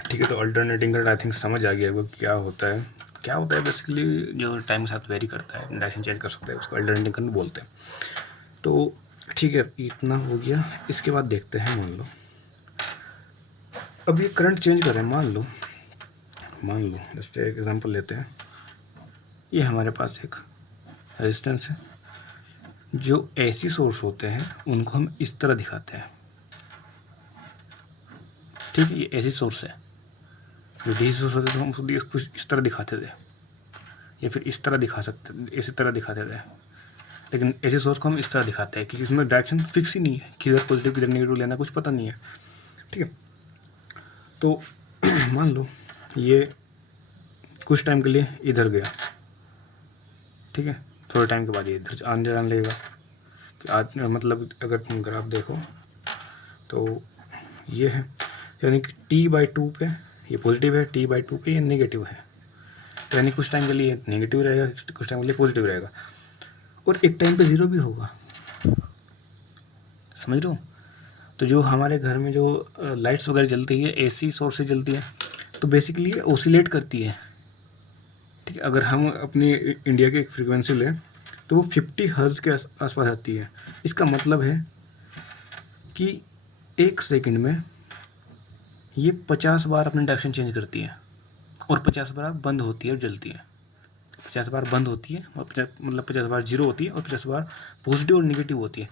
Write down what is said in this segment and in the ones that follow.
ठीक है, तो अल्टरनेटिंग करंट आई थिंक समझ आ गया वो क्या होता है। क्या होता है बेसिकली, जो टाइम के साथ वेरी करता है, डायरेक्शन चेंज कर सकता है, उसको अल्टरनेटिंग करंट बोलते हैं। तो ठीक है, इतना हो गया। इसके बाद देखते हैं, अब ये करंट चेंज कर रहे हैं, मान लो जस्ट एक एग्जांपल लेते हैं। ये हमारे पास एक रेजिस्टेंस है। जो एसी सोर्स होते हैं उनको हम इस तरह दिखाते हैं, ठीक है। ये एसी सोर्स है। जो डीसी सोर्स होते थे हम उसको कुछ इस तरह दिखाते थे, या फिर इस तरह दिखा सकते, इसी तरह दिखाते थे। लेकिन एसी सोर्स को हम इस तरह दिखाते हैं कि इसमें डायरेक्शन फिक्स ही नहीं है, किधर पॉजिटिव किधर नेगेटिव लेना कुछ पता नहीं है, ठीक है। तो मान लो ये कुछ टाइम के लिए इधर गया, ठीक है। थोड़े टाइम के बाद ये इधर आने जाने लगेगा कि आज मतलब अगर तुम ग्राफ देखो तो ये है, यानी कि T/2 पे ये पॉजिटिव है, T/2 पे ये नेगेटिव है। तो यानी कुछ टाइम के लिए नेगेटिव रहेगा, कुछ टाइम के लिए पॉजिटिव रहेगा, और एक टाइम पे ज़ीरो भी होगा। समझ रहे हो? तो जो हमारे घर में जो लाइट्स वगैरह जलती है, एसी सोर्स से जलती है, तो बेसिकली ये ओसिलेट करती है, ठीक है। अगर हम अपनी इंडिया की एक फ्रीक्वेंसी लें तो वो 50 हर्ट्ज के आसपास आती है। इसका मतलब है कि एक सेकंड में ये 50 बार अपनी डायरेक्शन चेंज करती है, और 50 बार बंद होती है और जलती है। 50 बार बंद होती है और मतलब 50 बार जीरो होती है, और 50 बार पॉजिटिव और निगेटिव होती है।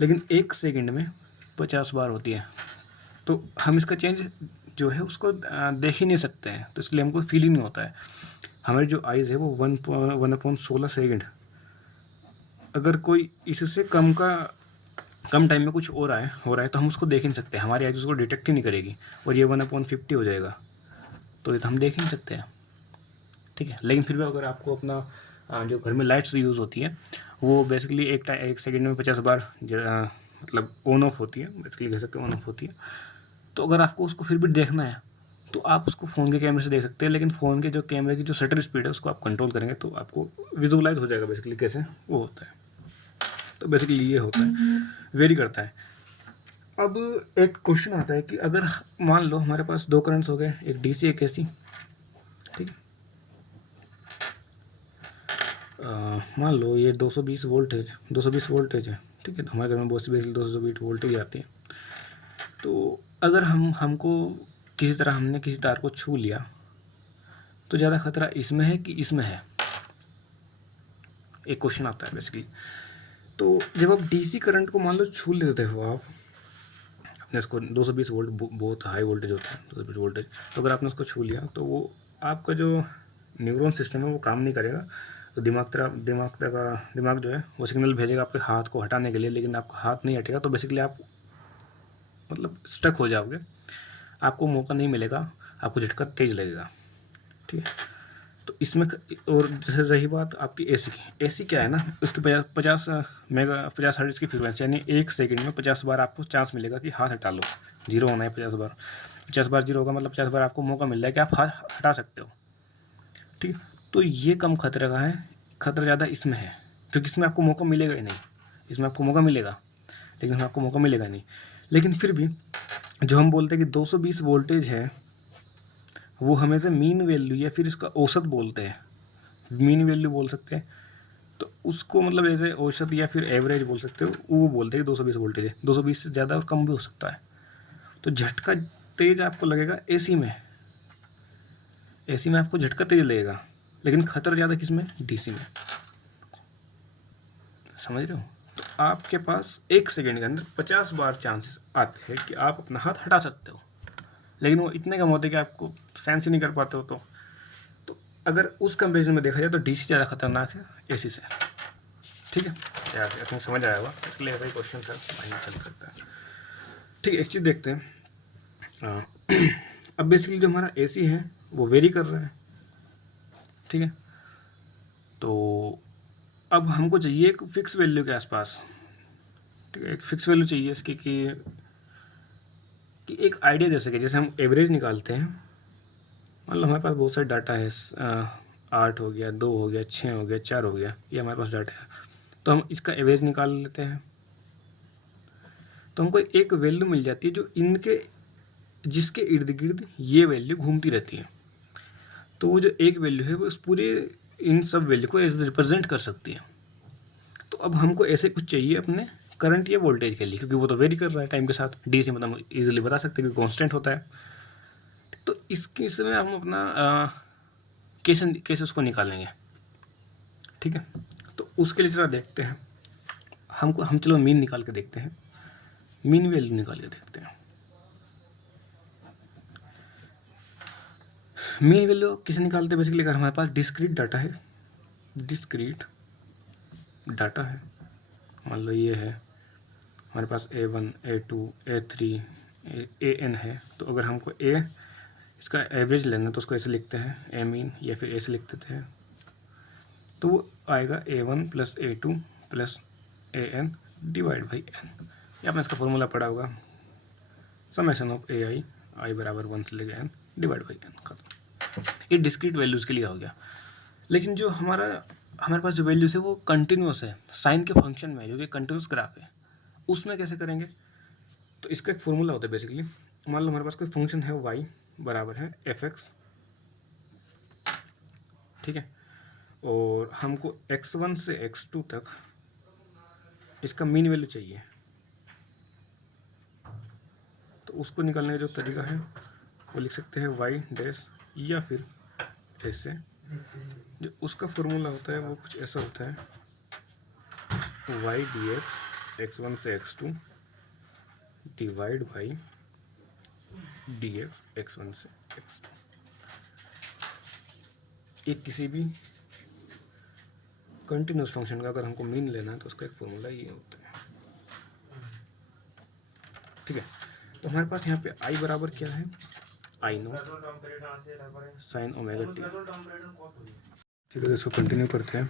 लेकिन एक सेकंड में 50 बार होती है। तो हम इसका चेंज जो है उसको देख ही नहीं सकते हैं, तो इसलिए हमको फील ही नहीं होता है। हमारी जो आइज़ है वो 1/16 सेकंड, अगर कोई इससे कम टाइम में कुछ हो रहा है तो हम उसको देख ही नहीं सकते, हमारी आइज़ उसको डिटेक्ट ही नहीं करेगी, और ये 1/50 हो जाएगा, तो ये तो हम देख ही नहीं सकते हैं, ठीक है। लेकिन फिर भी अगर आपको अपना जो घर में लाइट्स यूज़ होती है वो बेसिकली एक सेकंड में 50 बार मतलब ऑन ऑफ होती है, बेसिकली कह सकते हैं ऑन ऑफ होती है। तो अगर आपको उसको फिर भी देखना है तो आप उसको फ़ोन के कैमरे से देख सकते हैं, लेकिन फ़ोन के जो कैमरे की जो शटर स्पीड है उसको आप कंट्रोल करेंगे तो आपको विजुअलाइज हो जाएगा बेसिकली कैसे वो होता है। तो बेसिकली ये होता है, वेरी करता है। अब एक क्वेश्चन आता है कि अगर मान लो हमारे पास दो करंट्स हो गए, एक डीसी एक एसी, ठीक है। मान लो ये 220 वोल्टेज है, ठीक है। तो हमारे घर में बहुत सी बेसिकली 220 वोल्टेज आती है। तो अगर हमको किसी तरह हमने किसी तार को छू लिया तो ज़्यादा खतरा इसमें है कि इसमें है, एक क्वेश्चन आता है बेसिकली। तो जब आप डीसी करंट को मान लो छू लेते हो आप अपने इसको 220 वोल्ट बहुत हाई वोल्टेज होता है, 220 वोल्टेज, तो अगर आपने उसको छू लिया तो वो आपका जो न्यूरॉन सिस्टम है वो काम नहीं करेगा। तो दिमाग जो है वो सिग्नल भेजेगा आपके हाथ को हटाने के लिए, लेकिन आपका हाथ नहीं हटेगा, तो बेसिकली आप मतलब स्टक हो जाओगे, आपको मौका नहीं मिलेगा, आपको झटका तेज लगेगा, ठीक है। तो इसमें और जैसे रही बात आपकी एसी की, एसी क्या है ना, उसकी 50 हर्ट्ज की फ्रीक्वेंसी, यानी एक सेकंड में 50 बार आपको चांस मिलेगा कि हाथ हटा लो, जीरो होना है 50 बार, 50 बार जीरो होगा मतलब 50 बार आपको मौका मिल रहा है कि आप हाथ हटा सकते हो, ठीक है। तो ये कम खतरे का है, खतरा ज़्यादा इसमें है, क्योंकि इसमें आपको मौका मिलेगा ही नहीं, इसमें आपको मौका मिलेगा लेकिन आपको मौका मिलेगा नहीं। लेकिन फिर भी जो हम बोलते हैं कि 220 वोल्टेज है, वो हमेशा मीन वैल्यू या फिर इसका औसत बोलते हैं, मीन वैल्यू बोल सकते हैं। तो उसको मतलब एज ए औसत या फिर एवरेज बोल सकते हो, वो बोलते हैं कि 220 वोल्टेज है, 220 से ज़्यादा और कम भी हो सकता है। तो झटका तेज आपको लगेगा एसी में, एसी में आपको झटका तेज लगेगा, लेकिन खतरा ज़्यादा किस में, डीसी में। समझ रहे हो? तो आपके पास एक सेकेंड के अंदर 50 बार चांसेस आते हैं कि आप अपना हाथ हटा सकते हो, लेकिन वो इतने कम होते हैं कि आपको सेंस ही नहीं कर पाते हो। तो अगर उस कंपेरिजन में देखा जाए तो डीसी ज़्यादा खतरनाक है एसी से, ठीक है। यार तुम्हें समझ आया होगा, इसके लिए वही क्वेश्चन था, वहीं चल करता है, ठीक है। एक चीज़ देखते हैं, अब बेसिकली जो हमारा एसी है वो वेरी कर रहा है, ठीक है। तो अब हमको चाहिए एक फिक्स वैल्यू के आसपास, ठीक है, एक फिक्स वैल्यू चाहिए इसकी कि एक आइडिया दे सके, जैसे हम एवरेज निकालते हैं। मान लो हमारे पास बहुत सारे डाटा है, 8 हो गया, 2 हो गया, 6 हो गया, 4 हो गया, ये हमारे पास डाटा है। तो हम इसका एवरेज निकाल लेते हैं, तो हमको एक वैल्यू मिल जाती है जो इनके जिसके इर्द गिर्द ये वैल्यू घूमती रहती है। तो वो जो एक वैल्यू है वो इस पूरे इन सब वैल्यू को एज रिप्रेजेंट कर सकती है। तो अब हमको ऐसे कुछ चाहिए अपने करंट या वोल्टेज के लिए, क्योंकि वो तो वेरी कर रहा है टाइम के साथ। डी से मतलब इजीली बता सकते हैं कि कांस्टेंट होता है। तो इस केस में हम अपना कैसे कैसे उसको निकालेंगे, ठीक है। तो उसके लिए जरा देखते हैं, हम चलो मीन निकाल के देखते हैं, मीन वैल्यू निकाल के देखते हैं। मीन वैल्यू किसे निकालते हैं बेसिकली, अगर हमारे पास डिस्क्रीट डाटा है, डिस्क्रीट डाटा है, मान लो ये है हमारे पास A1 A2 A3 AN है। तो अगर हमको इसका एवरेज लेना है तो उसको ऐसे लिखते हैं ए मीन, या फिर ऐसे लिख देते हैं। तो वो आएगा A1 plus A2 plus AN divide by N। ये आपने इसका फॉर्मूला पढ़ा होगा, समेशन ऑफ आई बराबर 1 से लेकर N डिवाइड बाई N, खत्म। ये डिस्क्रीट वैल्यूज़ के लिए हो गया। लेकिन जो हमारे पास जो वैल्यूज़ है वो कंटिन्यूस है, साइन के फंक्शन में, जो कि कंटिन्यूस ग्राफ है, उसमें कैसे करेंगे। तो इसका एक फॉर्मूला होता है बेसिकली। मान लो हमारे पास कोई फंक्शन है y बराबर है fx, ठीक है, और हमको x1 से x2 तक इसका मीन वैल्यू चाहिए। तो उसको निकालने का जो तरीका है वो लिख सकते हैं y डैश, या फिर ऐसे। जो उसका फॉर्मूला होता है वो कुछ ऐसा होता है, y dx x1 से x2 divide by dx x1 से x2। ये किसी भी कंटिन्यूस फंक्शन का अगर हमको मीन लेना है तो उसका एक फॉर्मूला ये होता है, ठीक है। तो हमारे पास यहाँ पे आई बराबर क्या है, I know sign omega T, ठीक है। इसको कंटिन्यू करते हैं।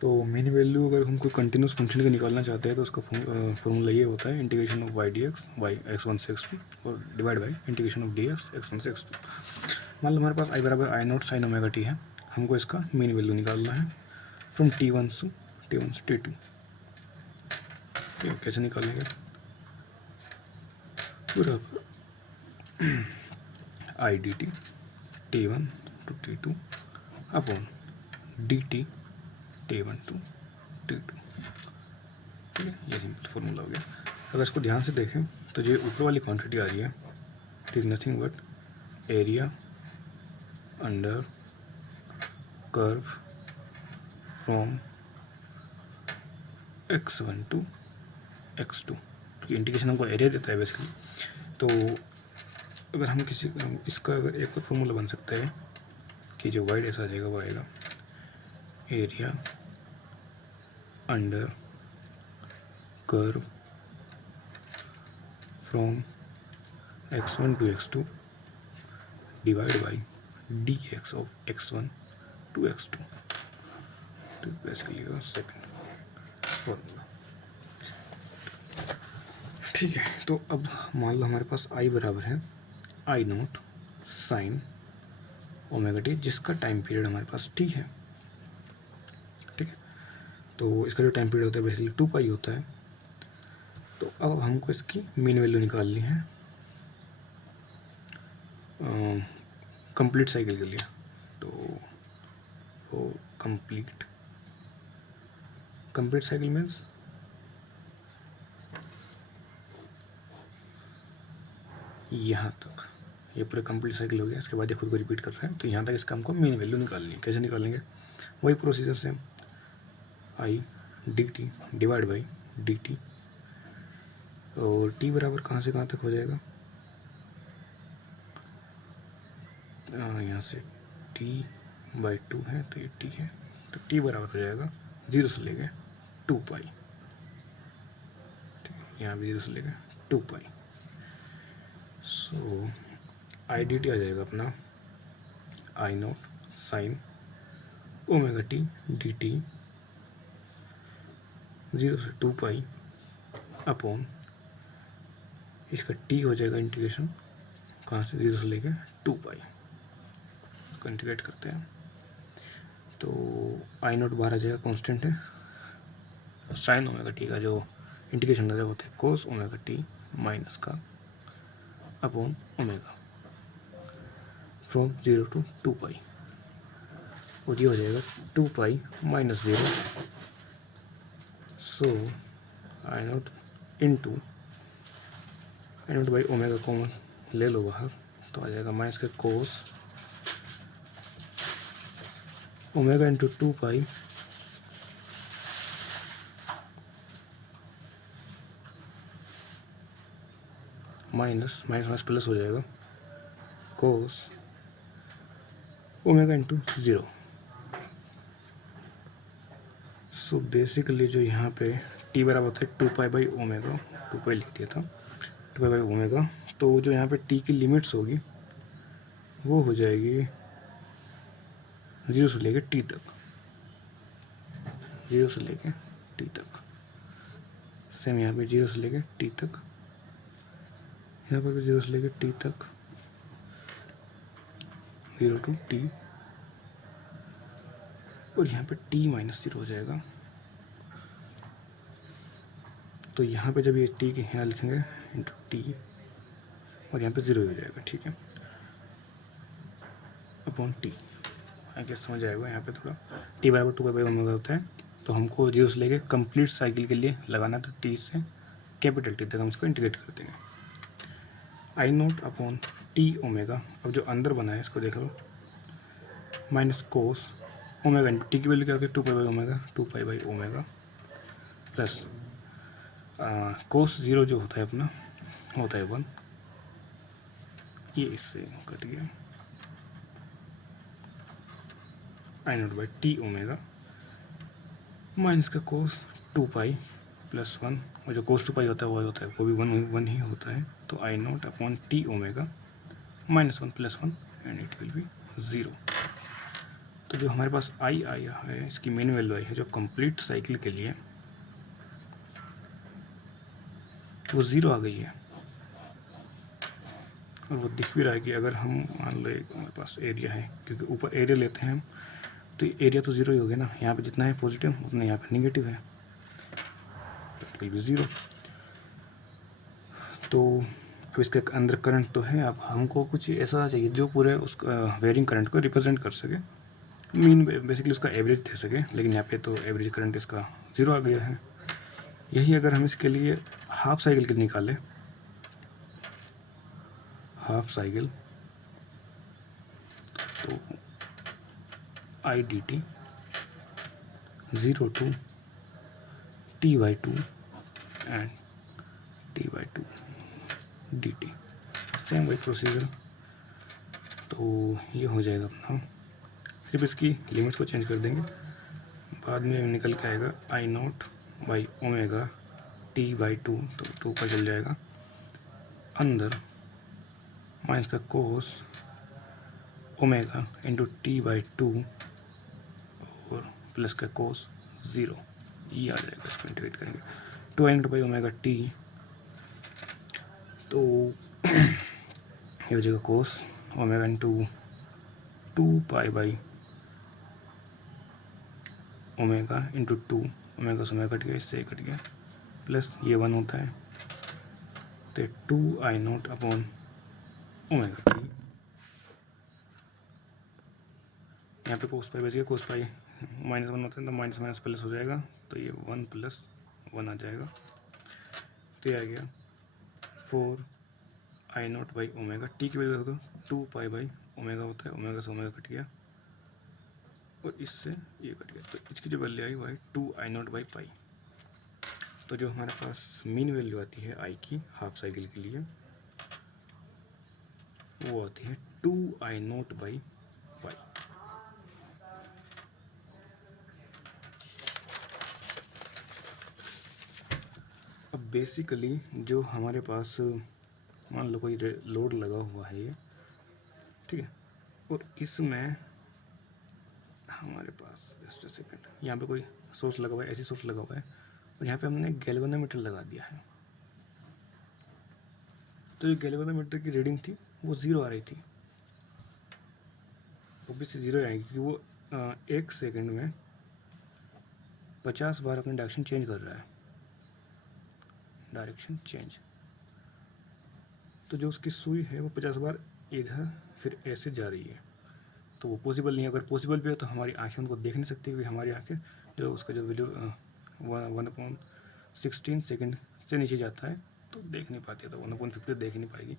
तो मीन वैल्यू अगर हम कोई कंटिन्यूस फंक्शन का निकालना चाहते हैं तो उसका फॉर्मूला ये होता है, integration of y d x y x1 से x2 और divide by integration of d x x1 से x2। मान लो हमारे पास आई बराबर I naught sine omega t है, हमको इसका मीन वैल्यू निकालना है फ्रॉम T1 से T2। कैसे निकालेंगे, बराबर I d t T1 to T2 upon d t T1 to T2, ठीक है। ये सिंपल फॉर्मूला हो गया। अगर इसको ध्यान से देखें तो जो ऊपर वाली क्वांटिटी आ रही है, it is nothing but area under curve from x1 to x2, क्योंकि इंटीग्रेशन हमको एरिया देता है बेसिकली। तो अगर हम इसका अगर एक और फॉर्मूला बन सकता है कि जो वाई डैश आ जाएगा वो आएगा area under curve from x1 to x2 divide by d x of x1 to x2। तो बेसिकली सेकंड फॉर्मूला, ठीक है। तो अब मान लो हमारे पास आई बराबर है आई नॉट साइन ओमेगा टी, जिसका टाइम पीरियड हमारे पास टी है, ठीक है। तो इसका जो टाइम पीरियड होता है बेसिकली 2 पाई होता है। तो अब हमको इसकी मीन वैल्यू निकालनी है कंप्लीट साइकिल के लिए। तो वो कंप्लीट साइकिल मीन्स यहाँ तक, ये पूरा कंप्लीट साइकिल हो गया। इसके बाद ये खुद को रिपीट कर रहा है, तो यहाँ तक इसका हमको मीन वैल्यू निकालनी है। कैसे निकालेंगे, वही प्रोसीजर से आई d T divide by D T, और टी बराबर कहाँ से कहाँ तक हो जाएगा, यहाँ से टी बाई 2 है तो ये टी है, तो टी बराबर हो जाएगा 0 से लेके 2 पाई, ठीक है। यहाँ भी 0 से लेके 2 पाई। सो आई डी टी आ जाएगा अपना I naught sine omega T d T 0 से 2 पाई अपॉन इसका टी हो जाएगा इंटीग्रेशन कहाँ से, 0 से लेके 2 पाई। इसको इंटीग्रेट करते हैं तो आई नॉट बाहर आ जाएगा, कांस्टेंट है। साइन ओमेगा टी का जो इंटीग्रेशन होता है कोस ओमेगा टी माइनस का अपॉन ओमेगा फ्रॉम 0 to 2 पाई, और ये हो जाएगा 2 pi minus 0, so I not into I naught by omega common ले लो बाहर, तो आ जाएगा माइनस का कोस omega into 2 pi minus minus minus plus हो जाएगा कोस ओमेगा इंटू 0। सो बेसिकली जो यहाँ पे टी बराबर होता है 2 पाई बाई ओमेगा, 2 पाई लिख दिया था, 2 पाई बाई ओमेगा, तो जो यहाँ पे टी की लिमिट्स होगी वो हो जाएगी 0 से लेके टी तक, 0 से लेके टी तक, सेम यहाँ पे 0 से लेके टी तक, यहाँ पर भी 0 से लेके टी तक, 0 to t, और यहाँ पे t माइनस 0 हो जाएगा। तो यहाँ पे जब ये t के यहाँ लिखेंगे इंटू टी, और यहाँ पे 0 हो जाएगा, ठीक है, अपॉन टी। आई गेस समझ आएगा। यहाँ पे थोड़ा टी बराबर 2 पाई बाई ओमेगा होता है, तो हमको 0 से लेके कंप्लीट साइकिल के लिए लगाना था, टी से कैपिटल टी तक हम इसको इंटीग्रेट कर देंगे। I naught upon T omega, अब जो अंदर बना है इसको देख लो, minus cos omega into T की वैल्यू क्या होती है 2 pi by omega, 2 pi by omega plus cos 0 जो होता है अपना होता है 1, ये इससे कट गया, I naught by T omega minus का कोस 2 पाई प्लस 1, और जो कोस 2 पाई होता है वो भी 1 ही होता है, तो I naught upon T omega minus 1 plus 1 and it will be 0। तो जो हमारे पास आई आया है, इसकी मेन वैल्यू आई है जो कंप्लीट साइकिल के लिए, वो 0 आ गई है, और वो दिख भी रहा है कि अगर हम मान लो हमारे पास एरिया है, क्योंकि ऊपर एरिया लेते हैं हम, तो एरिया तो 0 ही हो गया ना, यहाँ पे जितना है पॉजिटिव उतना यहाँ पे नेगेटिव है, तो इट विल बी 0। तो अब इसके अंदर करंट तो है, अब हमको कुछ ऐसा चाहिए जो पूरे उस वेरिंग करंट को रिप्रेजेंट कर सके, मीन बेसिकली उसका एवरेज दे सके, लेकिन यहाँ पे तो एवरेज करंट इसका 0 आ गया है। यही अगर हम इसके लिए हाफ साइकिल के निकालें, हाफ साइकिल, तो आई d T 0 to t/2 and t/2 D T, same वही प्रोसीजर। तो ये हो जाएगा अपना, सिर्फ इसकी लिमिट्स को चेंज कर देंगे, बाद में निकल के आएगा आई नॉट बाई ओमेगा t/2, तो 2 का चल जाएगा अंदर, माइनस का कोस ओमेगा इंटू t/2 और प्लस का कोस 0, ये आ जाएगा, इसको इंटीग्रेट करेंगे 2 I naught by omega T, तो ये हो जाएगा कोस omega into 2 pi by omega into 2, omega से ओमेगा कट गया, इससे कट गया, प्लस ये 1 होता है, तो 2 I naught upon omega T, यहाँ पे कोस पाई बच गया, कोस पाई माइनस 1 होता है, तो माइनस माइनस प्लस हो जाएगा, तो ये 1 प्लस 1 आ जाएगा, तो ये आ गया 4 आई नॉट बाई ओमेगा, टी की वजह से 2 पाई बाई ओमेगा होता है, ओमेगा से ओमेगा कट गया और इससे ये कट गया, तो इसकी जो वैल्यू आई वो है 2 आई नॉट बाई पाई। तो जो हमारे पास मीन वैल्यू आती है आई की हाफ साइकिल के लिए, वो आती है 2 आई नॉट बाई पाई। अब बेसिकली जो हमारे पास मान लो कोई लोड लगा हुआ है ये, ठीक है, और इसमें हमारे पास जस्ट सेकेंड, यहाँ पे कोई सोर्स लगा हुआ है, ऐसी सोर्स लगा हुआ है, और यहाँ पे हमने गैल्वेनोमीटर लगा दिया है, तो जो गैल्वेनोमीटर की रीडिंग थी वो 0 आ रही थी, ऑब्वियसली 0 आएगी, क्योंकि वो 1 सेकेंड में 50 बार अपनी डायरेक्शन चेंज कर रहा है, डायरेक्शन चेंज। तो जो उसकी सुई है वो 50 बार इधर फिर ऐसे जा रही है, तो वो पॉसिबल नहीं है। अगर पॉसिबल भी हो तो हमारी आँखें उनको देख नहीं सकती, क्योंकि हमारी आँखें जो उसका जो वैल्यू 1/16 सेकेंड से नीचे जाता है तो देख नहीं पाती है, तो 1/50 देख ही नहीं पाएगी।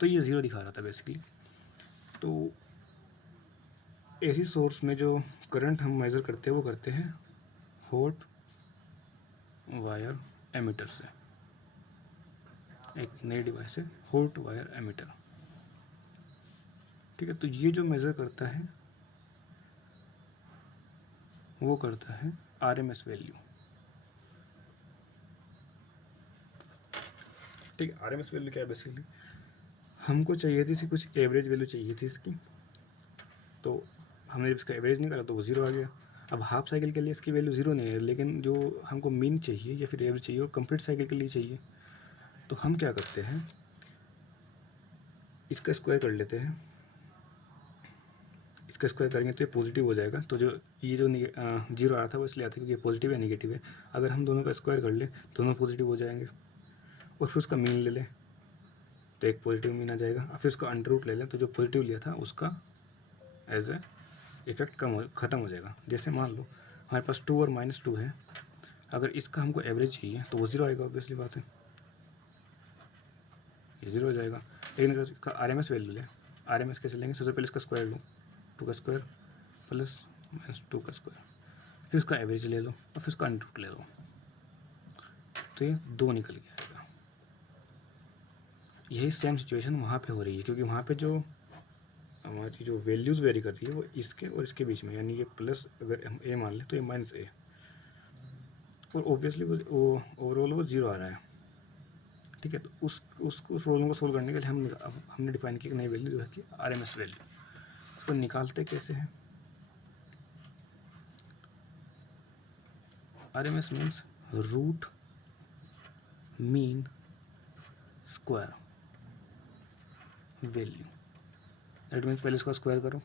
तो ये 0 दिखा रहा था बेसिकली। तो एसी सोर्स में जो करंट हम मेज़र करते हैं वो करते हैं हॉट वायर एमीटर से। एक नई डिवाइस है हॉट वायर एमीटर, ठीक है। तो ये जो मेज़र करता है वो करता है आरएमएस वैल्यू, ठीक है। आरएमएस वैल्यू क्या है बेसिकली, हमको चाहिए थी इसकी कुछ एवरेज वैल्यू चाहिए थी इसकी, तो हमने जब इसका एवरेज निकाला तो वो 0 आ गया। अब हाफ साइकिल के लिए इसकी वैल्यू 0 नहीं है, लेकिन जो हमको मीन चाहिए या फिर एवरेज चाहिए वो कंप्लीट साइकिल के लिए चाहिए। तो हम क्या करते हैं, इसका स्क्वायर कर लेते हैं। इसका स्क्वायर करेंगे तो ये पॉजिटिव हो जाएगा। तो जो ये जो 0 आ रहा था वो इसलिए आता है क्योंकि ये पॉजिटिव है नेगेटिव है। अगर हम दोनों का स्क्वायर कर ले दोनों पॉजिटिव हो जाएंगे, और फिर उसका मीन ले लें तो एक पॉजिटिव मीन आ जाएगा। और फिर उसका अंडर रूट ले लें तो जो पॉजिटिव लिया था उसका एज ए इफेक्ट ख़त्म हो जाएगा। जैसे मान लो हमारे पास 2 और -2 है, अगर इसका हमको एवरेज चाहिए तो वो 0 आएगा, ऑब्वियसली बात है, ये 0 हो जाएगा। लेकिन अगर इसका आरएमएस वैल्यू लें, आरएमएस कैसे लेंगे, सबसे पहले इसका स्क्वायर लो, 2 का स्क्वायर प्लस -2 का स्क्वायर, फिर उसका एवरेज ले लो और फिर उसका अंडर रूट ले लो, तो ये 2 निकल के आएगा। यही सेम सिचुएशन वहाँ पे हो रही है, क्योंकि वहाँ पे जो हमारी जो वैल्यूज़ वेरी करती है वो इसके और इसके बीच में, यानी ये प्लस अगर हम ए मान लें तो ये -a, और ऑब्वियसली वो ओवरऑल वो 0 आ रहा है, ठीक है। तो उस प्रॉब्लम को सोल्व करने के लिए हमने डिफाइन की एक नई वैल्यू जो है कि आरएमएस वैल्यू। उसको निकालते कैसे हैं, RMS means root mean square value. That means पहले इसका स्क्वायर करो,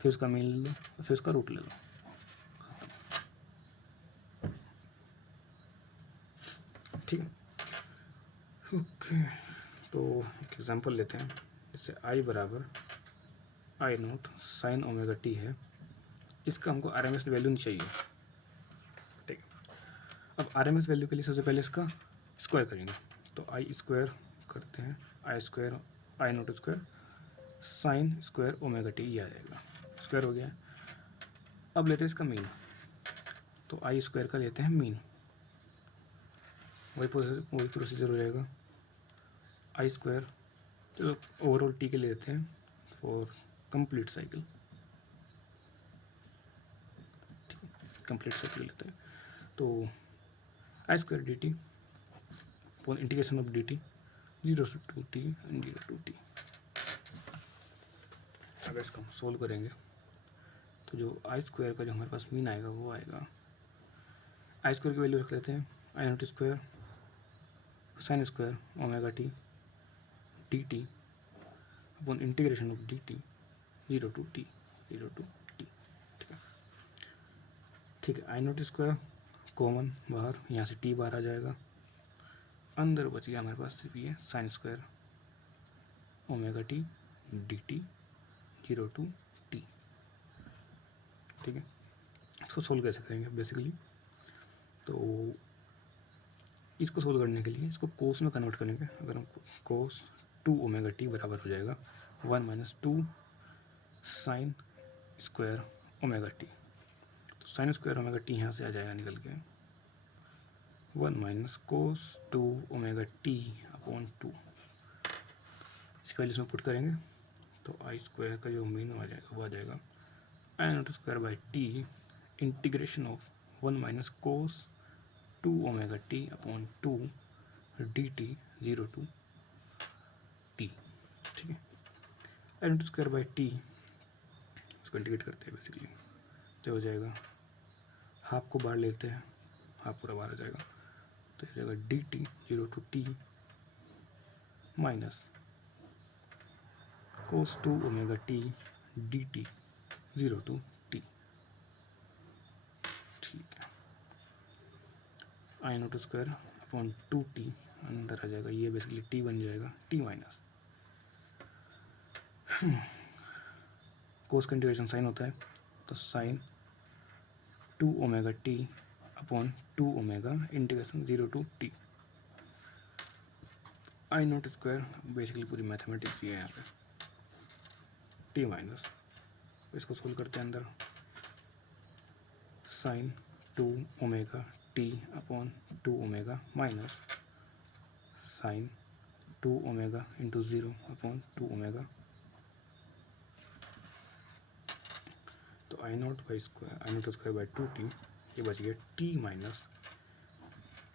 फिर उसका मीन ले लो और फिर उसका रूट ले लो, ठीक है। ओके, तो एक एग्जांपल लेते हैं। जैसे आई बराबर I0 साइन ओमेगा टी है, इसका हमको आरएमएस वैल्यू नहीं चाहिए, ठीक है। अब आरएमएस वैल्यू के लिए सबसे पहले इसका स्क्वायर करेंगे, तो आई स्क्वायर करते हैं, I square I0 square sine square omega t, ये आ जाएगा, स्क्वायर हो गया। अब लेते हैं इसका मीन, तो आई स्क्वायर का लेते हैं मीन, वही प्रोसीजर हो जाएगा। आई स्क्वायर, चलो ओवरऑल टी के लिए लेते हैं for complete cycle, complete cycle लेते हैं। तो I square d t upon integration of d T 0 से 2t एंड 0 to t। अगर इसको हम सोल्व करेंगे तो जो आई स्क्वायर का जो हमारे पास मीन आएगा वो आएगा, आई स्क्वायर की वैल्यू रख लेते हैं I0 square sine square omega T d t upon integration of d T 0 to t, ठीक है, ठीक है। I0 स्क्वायर कॉमन बाहर, यहाँ से टी बाहर आ जाएगा, अंदर बच गया हमारे पास सिर्फ ये sign square omega T d T 0 to t, ठीक है। इसको सोल्व कैसे करेंगे बेसिकली, तो इसको सोल्व करने के लिए इसको कोस में कन्वर्ट करेंगे। अगर हम कोस 2 ओमेगा टी बराबर हो जाएगा 1 - 2 साइन स्क्वायर ओमेगा टी, तो साइन स्क्वायर ओमेगा टी यहाँ से आ जाएगा निकल के 1 - कोस 2 ओमेगा टी अपॉन 2। इसकी वैल्यू इसमें पुट करेंगे तो आई स्क्वायर का जो मीन आ जाएगा वो आ जाएगा I0 square by T integration of 1 - cos 2 omega t upon 2 D T 0 to t, ठीक है। I0 स्क्वायर बाई टी उसको इंटीग्रेट करते हैं बेसिकली, तो हो जाएगा हाफ को बाहर लेते हैं, हाफ पूरा बाहर आ जाएगा, तो हो जाएगा D T 0 to t minus cos 2 omega T d T 0 to t, ठीक है। I0 स्क्वायर अपॉन 2t अंदर आ जाएगा, ये बेसिकली टी बन जाएगा, टी माइनस कोस का इंटीग्रेशन साइन होता है, तो sine 2 omega t upon 2 omega integration 0 to t I naught square, basically पूरी मैथमेटिक्स ये है यहाँ पे, टी माइनस, इसको सोल्व करते हैं अंदर, sine 2 omega t upon 2 omega minus sine 2 omega into 0 upon 2 omega, तो I naught square by 2 t, ये बच गया टी माइनस,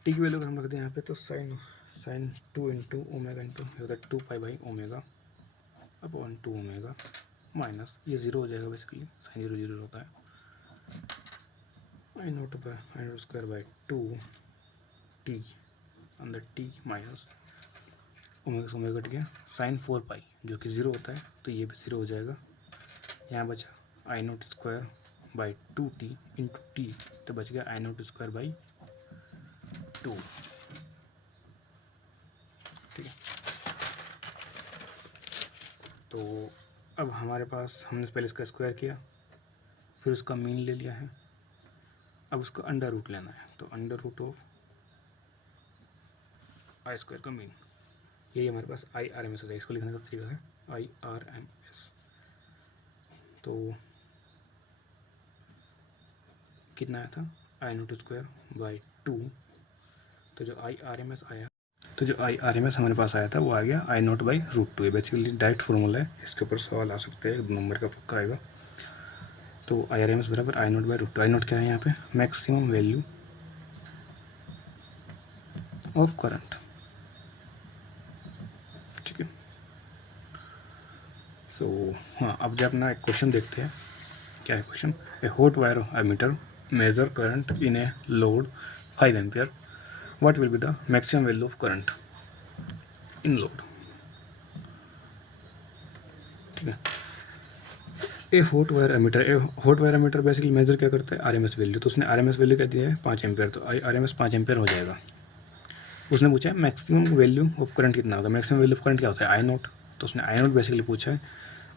टी की वैल्यू अगर हम रख दें यहाँ पे तो साइन 2 इंटू ओमेगा इंटू होता है 2 pi by omega upon 2 omega minus, ये 0 हो जाएगा, बेसिकली साइन 0 0 होता है, आई नॉट स्क्वायर बाई 2 टी अंदर टी माइनस ओमेगा से ओमेगा कट गया, साइन 4 पाई जो कि 0 होता है, तो ये भी 0 हो जाएगा, यहाँ बचा I naught square by 2 t into t, तो बच गया आई नॉट स्क्वायर बाई 2, ठीक है। तो अब हमारे पास, हमने पहले इसका स्क्वायर किया, फिर उसका मीन ले लिया है, अब उसका अंडर रूट लेना है, तो under root of I square का मीन, यही हमारे पास आई आर एम एस हो जाएगा, इसको लिखने का तरीका है आई आर एम एस, तो कितना आया था आई नॉट स्क्वायर बाई 2, तो जो आई आर एम एस आया, तो जो आई आर एम एस हमारे पास आया था वो आ गया आई नॉट बाई रूट 2, ये बेसिकली डायरेक्ट फॉर्मूला है, इसके ऊपर सवाल आ सकते हैं, 2 नंबर का पक्का आएगा, तो आई आर एम एस बराबर I naught by root 2, I naught क्या है यहाँ पे, मैक्सिमम वैल्यू ऑफ करंट, ठीक है। सो हाँ, अब जब अपना एक क्वेश्चन देखते हैं, क्या है question, a hot wire ammeter measure current in a load 5 ampere, what will be the maximum value of current in load, ठीक है। A hot wire ammeter basically measure क्या करता है, आरएमएस वैल्यू, तो उसने आरएमएस वैल्यू क्या दी है 5 ampere, तो आरएमएस 5 एम्पियर हो जाएगा। उसने पूछा है मैक्सिमम वैल्यू ऑफ करंट कितना होगा, मैक्सिमम वैल्यू ऑफ करंट क्या होता है आई नॉट, तो उसने आई नॉट बेसिकली पूछा है,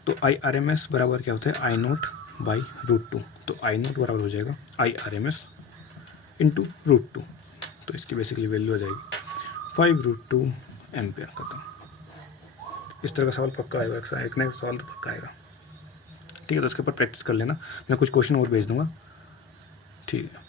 तो आई आर एम एस बराबर क्या होता है आई नॉट बाई रूट 2, तो आई नॉट बराबर हो जाएगा I R M S into root 2, तो इसकी बेसिकली वैल्यू आ जाएगी 5√2 एम्पियर, खत्म। इस तरह का सवाल पक्का आएगा, एक ना एक सवाल तो पक्का आएगा, ठीक है। तो उसके ऊपर प्रैक्टिस कर लेना, मैं कुछ क्वेश्चन और भेज दूंगा, ठीक है।